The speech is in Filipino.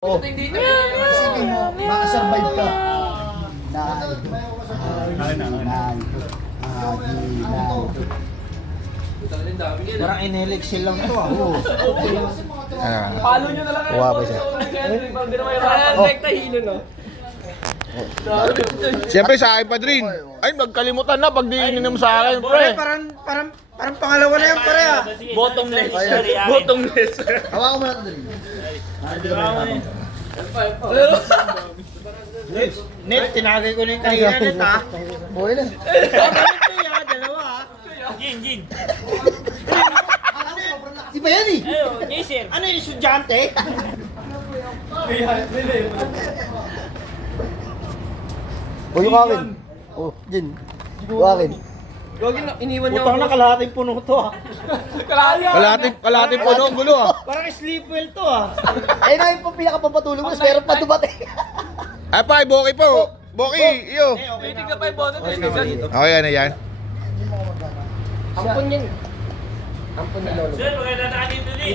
Oh. Isipin mo, makasurvive ka. Parang inhelixil lang ito ah. Follow nyo na lang kayo. Kuha pa siya. Parang rekta hilo, no? Siyempre sa akin pa rin. Ay, magkalimutan na pag di ininom sa akin, pre. Parang pangalawa na yan pare ah. Bottomless. Bottomless. Hawakan mo na ito din. Net, tinagay ko na yung kanina net ah. Buhay na. Ito yan, dalawa ah. Jin. Si ba yan eh? Jason. Ano yung estudyante? O yung akin. Oh, Jin. Yung akin. Gawin na, iniwan niya Butang na kalahating puno to ah. Kalating puno ang gulo ah. Parang sleep well to ah. Ayun na yung pinakapapatulog mo, pero pa dumating. Ay pa, Boki po. Boki, iyo. Titig na pa yung boto. Titig na. Okay, ano yan? Ampun yan. Ampun ni Lolo. Sir, maganda na dito din.